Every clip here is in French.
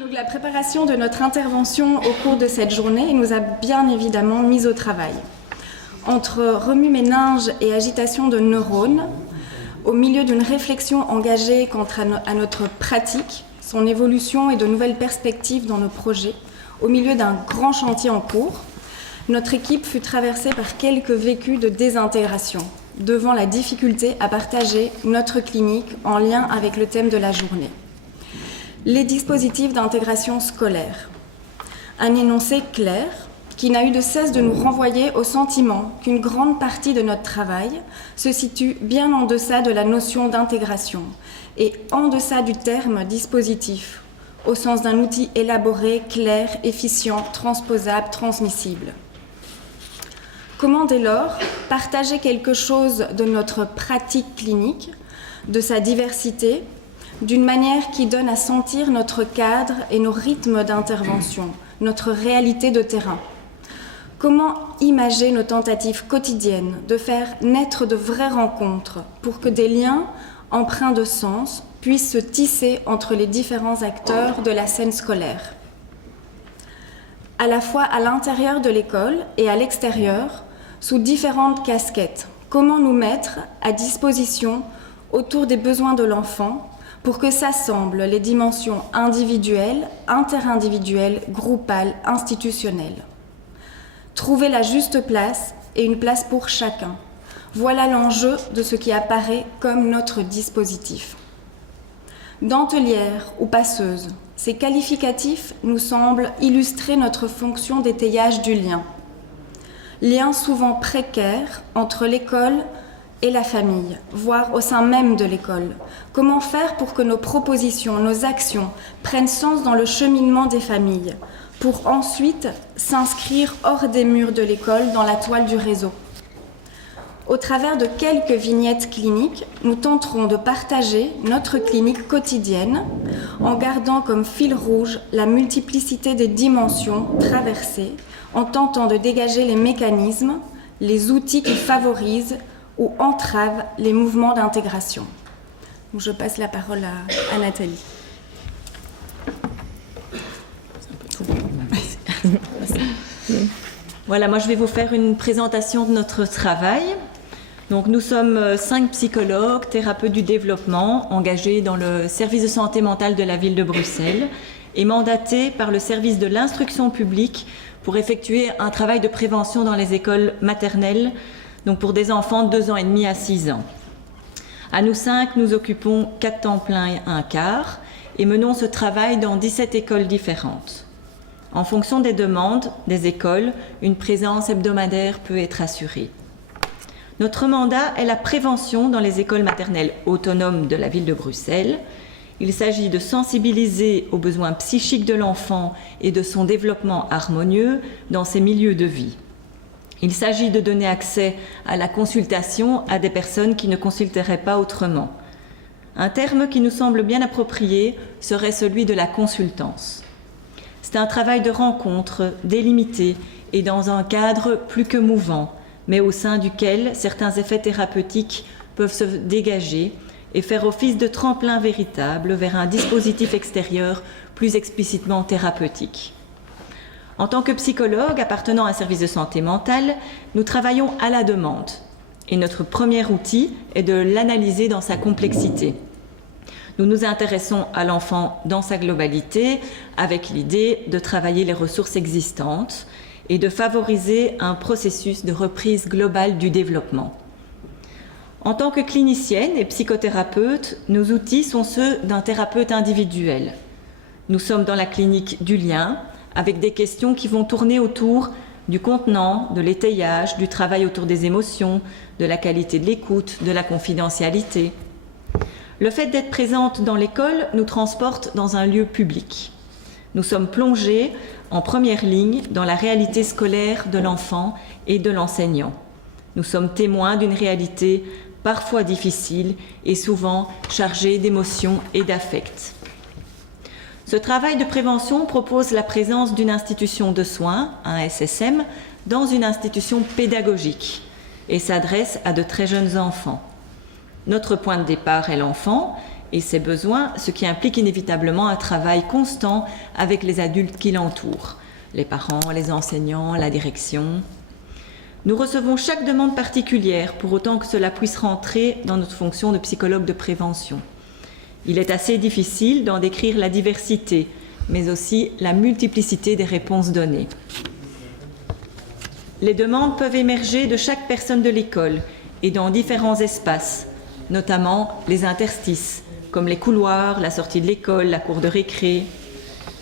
Donc la préparation de notre intervention au cours de cette journée nous a bien évidemment mis au travail. Entre remue-ménage et agitation de neurones, au milieu d'une réflexion engagée quant à notre pratique, son évolution et de nouvelles perspectives dans nos projets, au milieu d'un grand chantier en cours, notre équipe fut traversée par quelques vécus de désintégration, devant la difficulté à partager notre clinique en lien avec le thème de la journée. Les dispositifs d'intégration scolaire. Un énoncé clair qui n'a eu de cesse de nous renvoyer au sentiment qu'une grande partie de notre travail se situe bien en deçà de la notion d'intégration et en deçà du terme dispositif, au sens d'un outil élaboré, clair, efficient, transposable, transmissible. Comment dès lors partager quelque chose de notre pratique clinique, de sa diversité, d'une manière qui donne à sentir notre cadre et nos rythmes d'intervention, notre réalité de terrain? Comment imager nos tentatives quotidiennes de faire naître de vraies rencontres pour que des liens empreints de sens puissent se tisser entre les différents acteurs de la scène scolaire? À la fois à l'intérieur de l'école et à l'extérieur, sous différentes casquettes, comment nous mettre à disposition autour des besoins de l'enfant pour que s'assemblent les dimensions individuelles, interindividuelles, groupales, institutionnelles. Trouver la juste place et une place pour chacun. Voilà l'enjeu de ce qui apparaît comme notre dispositif. Dentelière ou passeuse, ces qualificatifs nous semblent illustrer notre fonction d'étayage du lien. Lien souvent précaire entre l'école et la famille, voire au sein même de l'école. Comment faire pour que nos propositions, nos actions prennent sens dans le cheminement des familles, pour ensuite s'inscrire hors des murs de l'école dans la toile du réseau? Au travers de quelques vignettes cliniques, nous tenterons de partager notre clinique quotidienne en gardant comme fil rouge la multiplicité des dimensions traversées, en tentant de dégager les mécanismes, les outils qui favorisent ou entravent les mouvements d'intégration. Je passe la parole à Nathalie. Voilà, moi je vais vous faire une présentation de notre travail. Donc nous sommes 5 psychologues, thérapeutes du développement, engagés dans le service de santé mentale de la ville de Bruxelles et mandatés par le service de l'instruction publique pour effectuer un travail de prévention dans les écoles maternelles, donc pour des enfants de 2 ans et demi à 6 ans. À nous 5, nous occupons 4 temps plein et 1 quart et menons ce travail dans 17 écoles différentes. En fonction des demandes des écoles, une présence hebdomadaire peut être assurée. Notre mandat est la prévention dans les écoles maternelles autonomes de la ville de Bruxelles. Il s'agit de sensibiliser aux besoins psychiques de l'enfant et de son développement harmonieux dans ses milieux de vie. Il s'agit de donner accès à la consultation à des personnes qui ne consulteraient pas autrement. Un terme qui nous semble bien approprié serait celui de la consultance. C'est un travail de rencontre délimité et dans un cadre plus que mouvant, mais au sein duquel certains effets thérapeutiques peuvent se dégager et faire office de tremplin véritable vers un dispositif extérieur plus explicitement thérapeutique. En tant que psychologue appartenant à un service de santé mentale, nous travaillons à la demande et notre premier outil est de l'analyser dans sa complexité. Nous nous intéressons à l'enfant dans sa globalité avec l'idée de travailler les ressources existantes et de favoriser un processus de reprise globale du développement. En tant que clinicienne et psychothérapeute, nos outils sont ceux d'un thérapeute individuel. Nous sommes dans la clinique du lien, avec des questions qui vont tourner autour du contenant, de l'étayage, du travail autour des émotions, de la qualité de l'écoute, de la confidentialité. Le fait d'être présente dans l'école nous transporte dans un lieu public. Nous sommes plongés en première ligne dans la réalité scolaire de l'enfant et de l'enseignant. Nous sommes témoins d'une réalité parfois difficile et souvent chargée d'émotions et d'affects. Ce travail de prévention propose la présence d'une institution de soins, un SSM, dans une institution pédagogique et s'adresse à de très jeunes enfants. Notre point de départ est l'enfant et ses besoins, ce qui implique inévitablement un travail constant avec les adultes qui l'entourent, les parents, les enseignants, la direction. Nous recevons chaque demande particulière pour autant que cela puisse rentrer dans notre fonction de psychologue de prévention. Il est assez difficile d'en décrire la diversité, mais aussi la multiplicité des réponses données. Les demandes peuvent émerger de chaque personne de l'école et dans différents espaces, notamment les interstices, comme les couloirs, la sortie de l'école, la cour de récré.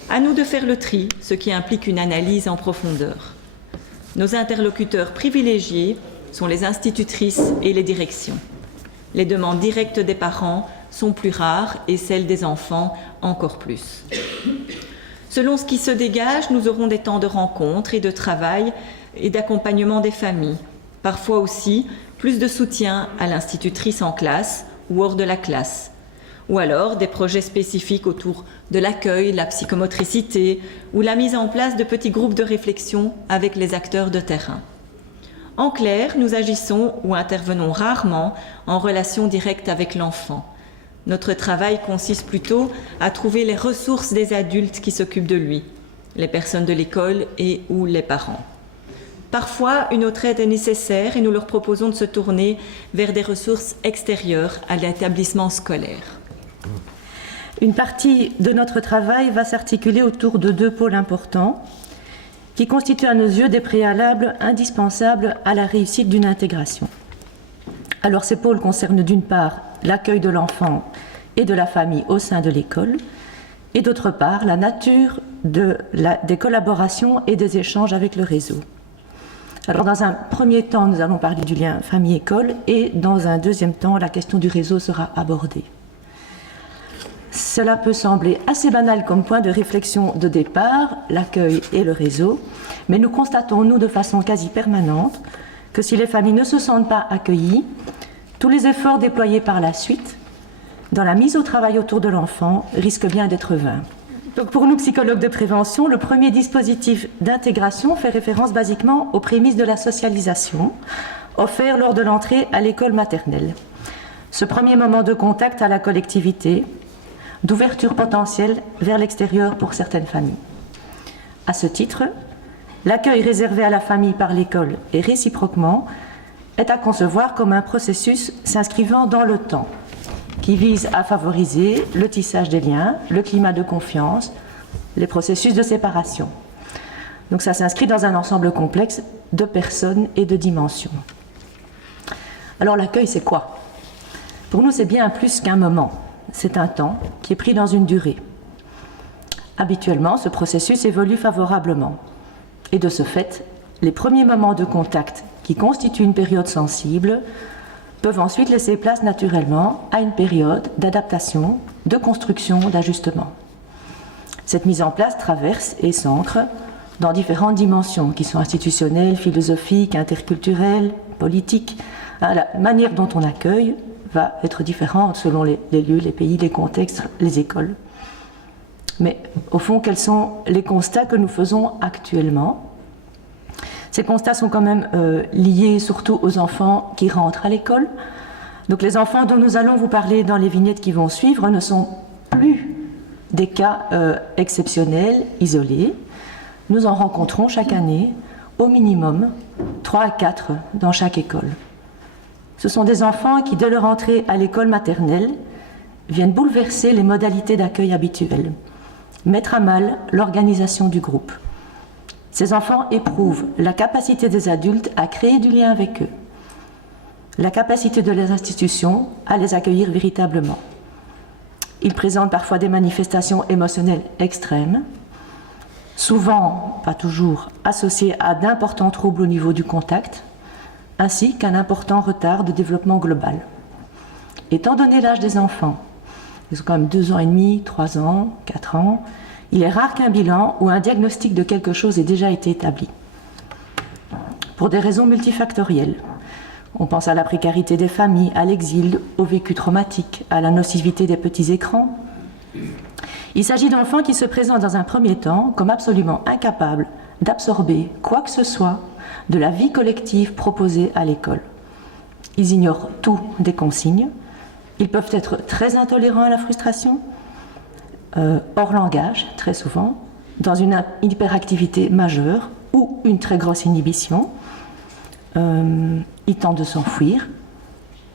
À nous de faire le tri, ce qui implique une analyse en profondeur. Nos interlocuteurs privilégiés sont les institutrices et les directions. Les demandes directes des parents sont plus rares et celles des enfants encore plus. Selon ce qui se dégage, nous aurons des temps de rencontre et de travail et d'accompagnement des familles. Parfois aussi, plus de soutien à l'institutrice en classe ou hors de la classe. Ou alors des projets spécifiques autour de l'accueil, la psychomotricité ou la mise en place de petits groupes de réflexion avec les acteurs de terrain. En clair, nous agissons ou intervenons rarement en relation directe avec l'enfant. Notre travail consiste plutôt à trouver les ressources des adultes qui s'occupent de lui, les personnes de l'école et ou les parents. Parfois, une autre aide est nécessaire et nous leur proposons de se tourner vers des ressources extérieures à l'établissement scolaire. Une partie de notre travail va s'articuler autour de deux pôles importants qui constituent à nos yeux des préalables indispensables à la réussite d'une intégration. Alors ces pôles concernent d'une part l'accueil de l'enfant et de la famille au sein de l'école et d'autre part la nature des collaborations et des échanges avec le réseau. Alors dans un premier temps, nous allons parler du lien famille-école et dans un deuxième temps, la question du réseau sera abordée. Cela peut sembler assez banal comme point de réflexion de départ, l'accueil et le réseau, mais nous constatons, nous, de façon quasi permanente, que si les familles ne se sentent pas accueillies, tous les efforts déployés par la suite, dans la mise au travail autour de l'enfant, risquent bien d'être vains. Donc pour nous, psychologues de prévention, le premier dispositif d'intégration fait référence basiquement aux prémices de la socialisation, offert lors de l'entrée à l'école maternelle. Ce premier moment de contact à la collectivité, d'ouverture potentielle vers l'extérieur pour certaines familles. À ce titre, l'accueil réservé à la famille par l'école et réciproquement est à concevoir comme un processus s'inscrivant dans le temps, qui vise à favoriser le tissage des liens, le climat de confiance, les processus de séparation. Donc ça s'inscrit dans un ensemble complexe de personnes et de dimensions. Alors l'accueil, c'est quoi? Pour nous, c'est bien plus qu'un moment. C'est un temps qui est pris dans une durée. Habituellement, ce processus évolue favorablement. Et de ce fait, les premiers moments de contact qui constituent une période sensible peuvent ensuite laisser place naturellement à une période d'adaptation, de construction, d'ajustement. Cette mise en place traverse et s'ancre dans différentes dimensions qui sont institutionnelles, philosophiques, interculturelles, politiques. La manière dont on accueille va être différente selon les lieux, les pays, les contextes, les écoles. Mais au fond, quels sont les constats que nous faisons actuellement? Ces constats sont quand même liés surtout aux enfants qui rentrent à l'école. Donc les enfants dont nous allons vous parler dans les vignettes qui vont suivre ne sont plus des cas exceptionnels, isolés. Nous en rencontrons chaque année au minimum 3 à 4 dans chaque école. Ce sont des enfants qui, dès leur entrée à l'école maternelle, viennent bouleverser les modalités d'accueil habituelles, mettre à mal l'organisation du groupe. Ces enfants éprouvent la capacité des adultes à créer du lien avec eux, la capacité de les institutions à les accueillir véritablement. Ils présentent parfois des manifestations émotionnelles extrêmes, souvent, pas toujours, associées à d'importants troubles au niveau du contact, ainsi qu'un important retard de développement global. Étant donné l'âge des enfants, ils ont quand même 2 ans et demi, 3 ans, 4 ans, il est rare qu'un bilan ou un diagnostic de quelque chose ait déjà été établi. Pour des raisons multifactorielles. On pense à la précarité des familles, à l'exil, au vécu traumatique, à la nocivité des petits écrans. Il s'agit d'enfants qui se présentent dans un premier temps comme absolument incapables d'absorber quoi que ce soit de la vie collective proposée à l'école. Ils ignorent tout des consignes, Ils peuvent être très intolérants à la frustration, hors langage, très souvent, dans une hyperactivité majeure ou une très grosse inhibition. Ils tentent de s'enfuir,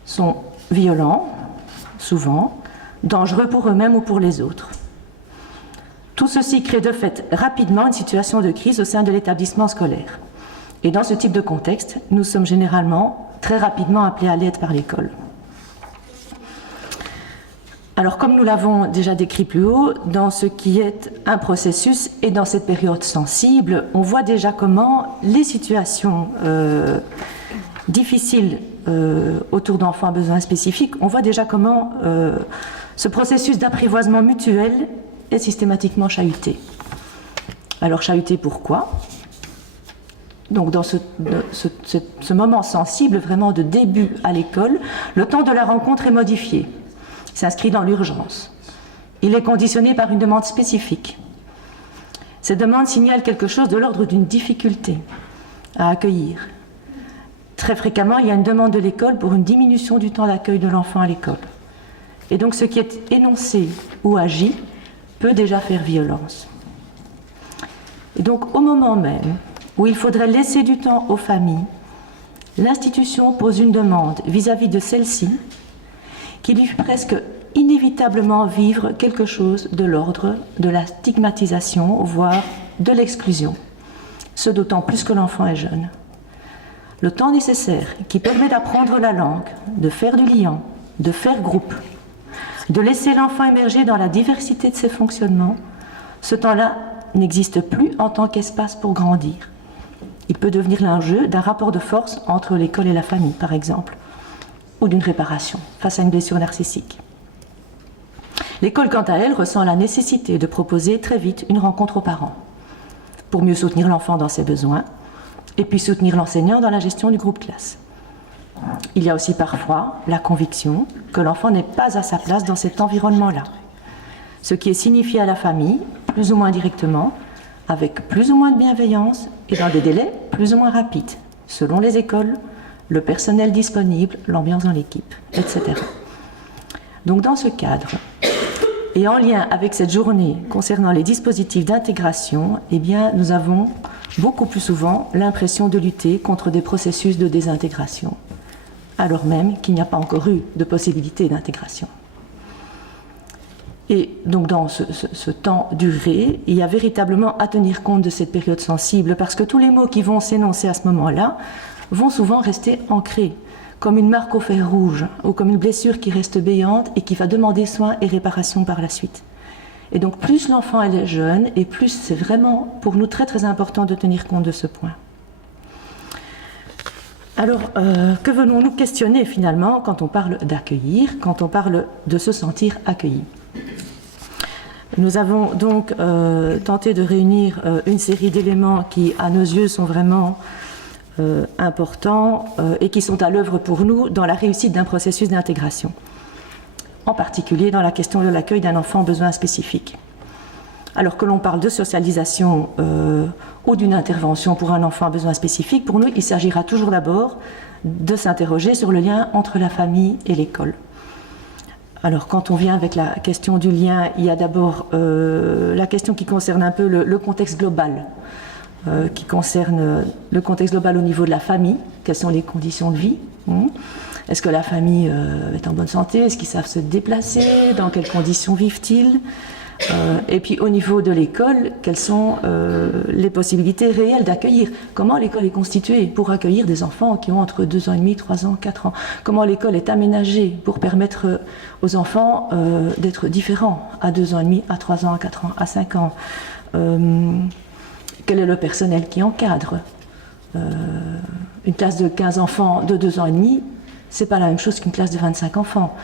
sont violents, souvent, dangereux pour eux-mêmes ou pour les autres. Tout ceci crée de fait rapidement une situation de crise au sein de l'établissement scolaire. Et dans ce type de contexte, nous sommes généralement très rapidement appelés à l'aide par l'école. Alors, comme nous l'avons déjà décrit plus haut, dans ce qui est un processus et dans cette période sensible, on voit déjà comment les situations difficiles autour d'enfants à besoins spécifiques, on voit déjà comment ce processus d'apprivoisement mutuel est systématiquement chahuté. Alors, chahuté pourquoi ? Donc, dans ce moment sensible, vraiment de début à l'école, le temps de la rencontre est modifié. Il s'inscrit dans l'urgence. Il est conditionné par une demande spécifique. Cette demande signale quelque chose de l'ordre d'une difficulté à accueillir. Très fréquemment, il y a une demande de l'école pour une diminution du temps d'accueil de l'enfant à l'école. Et donc, ce qui est énoncé ou agi peut déjà faire violence. Et donc, au moment même où il faudrait laisser du temps aux familles, l'institution pose une demande vis-à-vis de celle-ci qui lui fait presque inévitablement vivre quelque chose de l'ordre de la stigmatisation, voire de l'exclusion, ce d'autant plus que l'enfant est jeune. Le temps nécessaire qui permet d'apprendre la langue, de faire du lien, de faire groupe, de laisser l'enfant émerger dans la diversité de ses fonctionnements, ce temps-là n'existe plus en tant qu'espace pour grandir. Il peut devenir l'enjeu d'un rapport de force entre l'école et la famille, par exemple, ou d'une réparation face à une blessure narcissique. L'école, quant à elle, ressent la nécessité de proposer très vite une rencontre aux parents pour mieux soutenir l'enfant dans ses besoins et puis soutenir l'enseignant dans la gestion du groupe classe. Il y a aussi parfois la conviction que l'enfant n'est pas à sa place dans cet environnement-là, ce qui est signifié à la famille, plus ou moins directement, avec plus ou moins de bienveillance et dans des délais plus ou moins rapides, selon les écoles, le personnel disponible, l'ambiance dans l'équipe, etc. Donc dans ce cadre, et en lien avec cette journée concernant les dispositifs d'intégration, eh bien, nous avons beaucoup plus souvent l'impression de lutter contre des processus de désintégration, alors même qu'il n'y a pas encore eu de possibilité d'intégration. Et donc dans ce temps duré, il y a véritablement à tenir compte de cette période sensible, parce que tous les mots qui vont s'énoncer à ce moment-là vont souvent rester ancrés, comme une marque au fer rouge, ou comme une blessure qui reste béante et qui va demander soin et réparation par la suite. Et donc plus l'enfant est jeune, et plus c'est vraiment pour nous très très important de tenir compte de ce point. Alors, que venons-nous questionner finalement quand on parle d'accueillir, quand on parle de se sentir accueilli ? Nous avons donc tenté de réunir une série d'éléments qui, à nos yeux, sont vraiment importants et qui sont à l'œuvre pour nous dans la réussite d'un processus d'intégration, en particulier dans la question de l'accueil d'un enfant en besoin spécifique. Alors que l'on parle de socialisation ou d'une intervention pour un enfant à besoin spécifique, pour nous, il s'agira toujours d'abord de s'interroger sur le lien entre la famille et l'école. Alors, quand on vient avec la question du lien, il y a d'abord la question qui concerne un peu le contexte global, qui concerne le contexte global au niveau de la famille. Quelles sont les conditions de vie ? Est-ce que la famille est en bonne santé ? Est-ce qu'ils savent se déplacer ? Dans quelles conditions vivent-ils ? Et puis au niveau de l'école, quelles sont les possibilités réelles d'accueillir ? Comment l'école est constituée pour accueillir des enfants qui ont entre 2 ans et demi, 3 ans, 4 ans ? Comment l'école est aménagée pour permettre aux enfants d'être différents à 2 ans et demi, à 3 ans, à 4 ans, à 5 ans ? Quel est le personnel qui encadre ? Une classe de 15 enfants de 2 ans et demi, c'est pas la même chose qu'une classe de 25 enfants.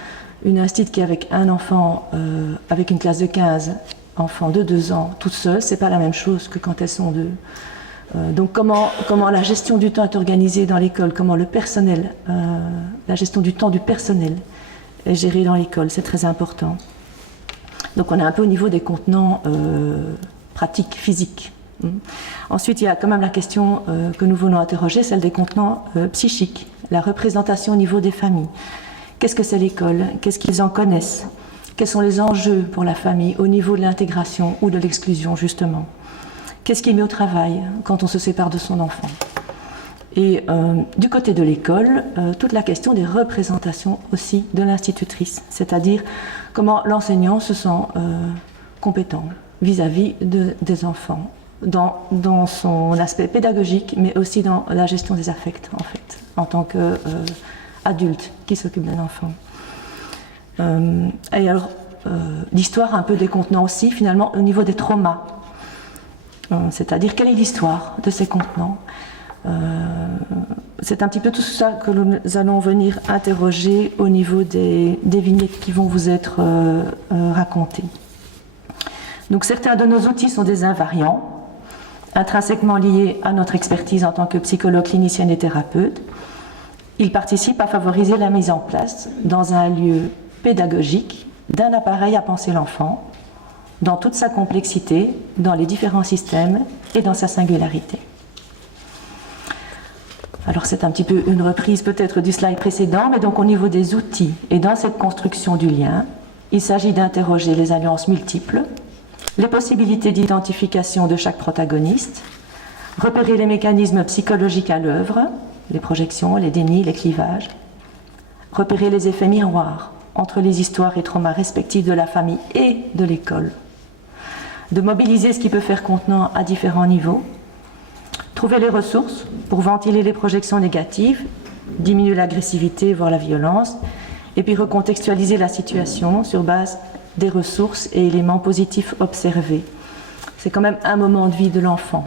Une institut qui est avec un enfant, avec une classe de 15 enfants de 2 ans, toute seule, c'est pas la même chose que quand elles sont 2. Donc comment la gestion du temps est organisée dans l'école, comment le personnel, la gestion du temps du personnel est gérée dans l'école, c'est très important. Donc on est un peu au niveau des contenants pratiques, physiques. Ensuite, il y a quand même la question que nous voulons interroger, celle des contenants psychiques, la représentation au niveau des familles. qu'est-ce que c'est l'école, qu'est-ce qu'ils en connaissent, quels sont les enjeux pour la famille au niveau de l'intégration ou de l'exclusion justement. Qu'est-ce qui est mis au travail quand on se sépare de son enfant? Et du côté de l'école, toute la question des représentations aussi de l'institutrice, c'est-à-dire comment l'enseignant se sent compétent vis-à-vis des enfants, dans son aspect pédagogique, mais aussi dans la gestion des affects, en fait, en tant qu'adulte qui s'occupe d'un enfant. Et alors, l'histoire un peu des contenants aussi, finalement, au niveau des traumas. C'est-à-dire, quelle est l'histoire de ces contenants? C'est un petit peu tout ça que nous allons venir interroger au niveau des vignettes qui vont vous être racontées. Donc, certains de nos outils sont des invariants, intrinsèquement liés à notre expertise en tant que psychologue, clinicienne et thérapeute. Ils participent à favoriser la mise en place, dans un lieu pédagogique, d'un appareil à penser l'enfant, dans toute sa complexité, dans les différents systèmes et dans sa singularité. Alors c'est un petit peu une reprise peut-être du slide précédent, mais donc au niveau des outils et dans cette construction du lien, il s'agit d'interroger les alliances multiples, les possibilités d'identification de chaque protagoniste, repérer les mécanismes psychologiques à l'œuvre, les projections, les dénis, les clivages, repérer les effets miroirs entre les histoires et traumas respectifs de la famille et de l'école, de mobiliser ce qui peut faire contenant à différents niveaux, trouver les ressources pour ventiler les projections négatives, diminuer l'agressivité, voire la violence, et puis recontextualiser la situation sur base des ressources et éléments positifs observés. C'est quand même un moment de vie de l'enfant.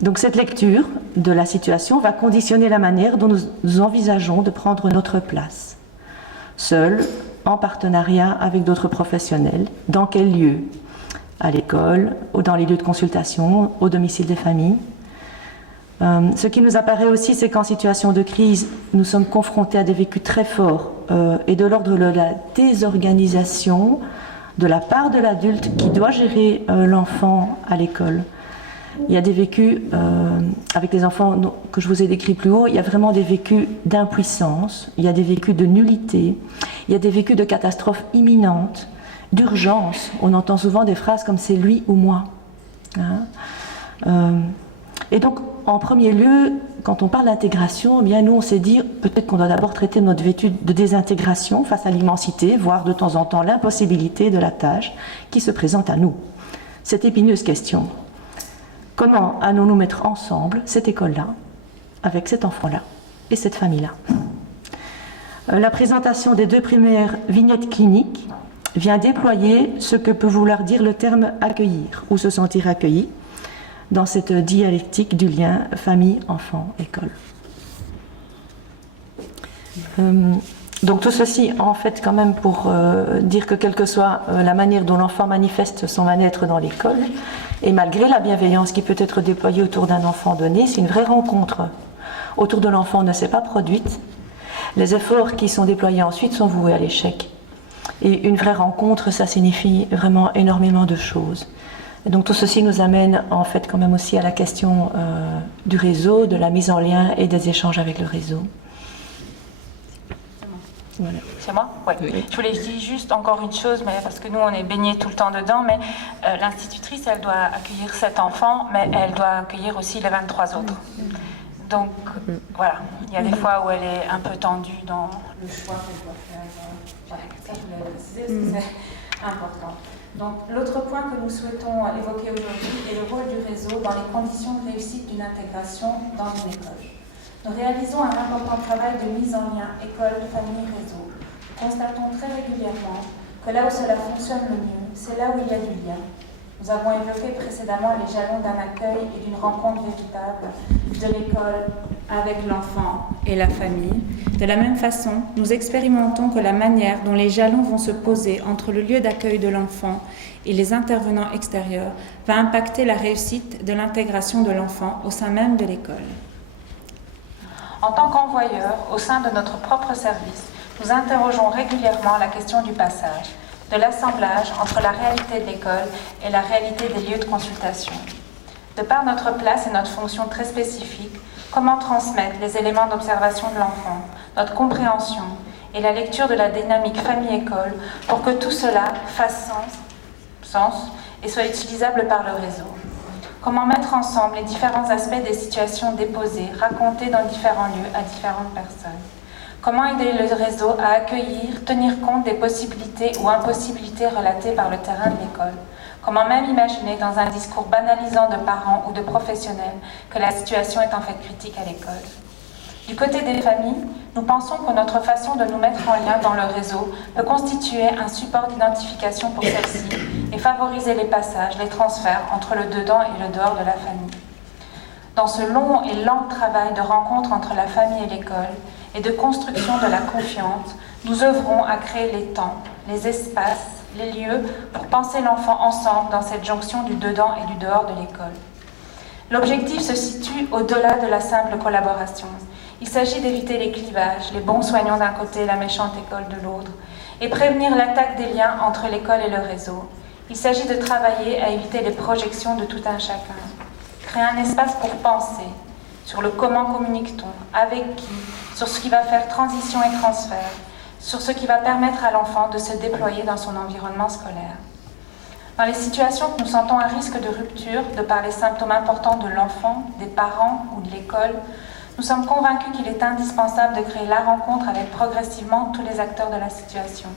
Donc cette lecture de la situation va conditionner la manière dont nous envisageons de prendre notre place, seul, en partenariat avec d'autres professionnels, dans quel lieu? À l'école, ou dans les lieux de consultation, au domicile des familles. Ce qui nous apparaît aussi, c'est qu'en situation de crise, nous sommes confrontés à des vécus très forts et de l'ordre de la désorganisation de la part de l'adulte qui doit gérer l'enfant à l'école. Il y a des vécus, avec les enfants que je vous ai décrits plus haut, il y a vraiment des vécus d'impuissance, il y a des vécus de nullité, il y a des vécus de catastrophe imminente, d'urgence. On entend souvent des phrases comme « c'est lui ou moi ». Et donc, en premier lieu, quand on parle d'intégration, eh bien nous on s'est dit peut-être qu'on doit d'abord traiter notre vécu de désintégration face à l'immensité, voire de temps en temps l'impossibilité de la tâche qui se présente à nous. Cette épineuse question. Comment allons-nous mettre ensemble cette école-là, avec cet enfant-là et cette famille-là? La présentation des 2 premières vignettes cliniques vient déployer ce que peut vouloir dire le terme accueillir ou se sentir accueilli dans cette dialectique du lien famille, enfant, école. Donc tout ceci en fait quand même pour dire que quelle que soit la manière dont l'enfant manifeste son mal-être dans l'école, et malgré la bienveillance qui peut être déployée autour d'un enfant donné, si une vraie rencontre autour de l'enfant ne s'est pas produite, les efforts qui sont déployés ensuite sont voués à l'échec. Et une vraie rencontre, ça signifie vraiment énormément de choses. Et donc tout ceci nous amène en fait quand même aussi à la question du réseau, de la mise en lien et des échanges avec le réseau. Voilà. C'est moi? Ouais. Oui. Je voulais dire juste encore une chose, mais parce que nous on est baignés tout le temps dedans, mais l'institutrice elle doit accueillir 7 enfants, mais elle doit accueillir aussi les 23 autres. Donc voilà, il y a des fois où elle est un peu tendue dans le choix qu'elle doit faire. Voilà, ça je voulais préciser parce que c'est important. Donc l'autre point que nous souhaitons évoquer aujourd'hui est le rôle du réseau dans les conditions de réussite d'une intégration dans une école. Nous réalisons un important travail de mise en lien école, famille, réseau. Nous constatons très régulièrement que là où cela fonctionne le mieux, c'est là où il y a du lien. Nous avons évoqué précédemment les jalons d'un accueil et d'une rencontre véritable de l'école avec l'enfant et la famille. De la même façon, nous expérimentons que la manière dont les jalons vont se poser entre le lieu d'accueil de l'enfant et les intervenants extérieurs va impacter la réussite de l'intégration de l'enfant au sein même de l'école. En tant qu'envoyeurs, au sein de notre propre service, nous interrogeons régulièrement la question du passage, de l'assemblage entre la réalité de l'école et la réalité des lieux de consultation. De par notre place et notre fonction très spécifique, Comment transmettre les éléments d'observation de l'enfant, notre compréhension et la lecture de la dynamique famille-école pour que tout cela fasse sens et soit utilisable par le réseau? Comment mettre ensemble les différents aspects des situations déposées, racontées dans différents lieux à différentes personnes? Comment aider le réseau à accueillir, tenir compte des possibilités ou impossibilités relatées par le terrain de l'école? Comment même imaginer dans un discours banalisant de parents ou de professionnels que la situation est en fait critique à l'école? Du côté des familles, nous pensons que notre façon de nous mettre en lien dans le réseau peut constituer un support d'identification pour celles-ci et favoriser les passages, les transferts entre le dedans et le dehors de la famille. Dans ce long et lent travail de rencontre entre la famille et l'école et de construction de la confiance, nous œuvrons à créer les temps, les espaces, les lieux pour penser l'enfant ensemble dans cette jonction du dedans et du dehors de l'école. L'objectif se situe au-delà de la simple collaboration. Il s'agit d'éviter les clivages, les bons soignants d'un côté, la méchante école de l'autre, et prévenir l'attaque des liens entre l'école et le réseau. Il s'agit de travailler à éviter les projections de tout un chacun. Créer un espace pour penser sur le comment communique-t-on, avec qui, sur ce qui va faire transition et transfert, sur ce qui va permettre à l'enfant de se déployer dans son environnement scolaire. Dans les situations que nous sentons un risque de rupture, de par les symptômes importants de l'enfant, des parents ou de l'école, nous sommes convaincus qu'il est indispensable de créer la rencontre avec progressivement tous les acteurs de la situation.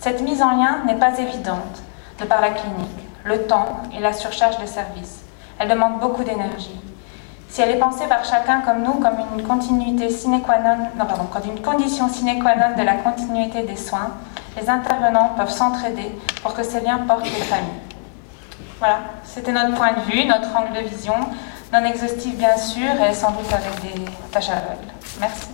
Cette mise en lien n'est pas évidente, de par la clinique, le temps et la surcharge des services. Elle demande beaucoup d'énergie. Si elle est pensée par chacun comme nous comme une continuité sine qua non, comme une condition sine qua non de la continuité des soins, les intervenants peuvent s'entraider pour que ces liens portent les familles. Voilà, c'était notre point de vue, notre angle de vision, non exhaustif bien sûr, et sans doute avec des tâches à l'aveugle. Merci.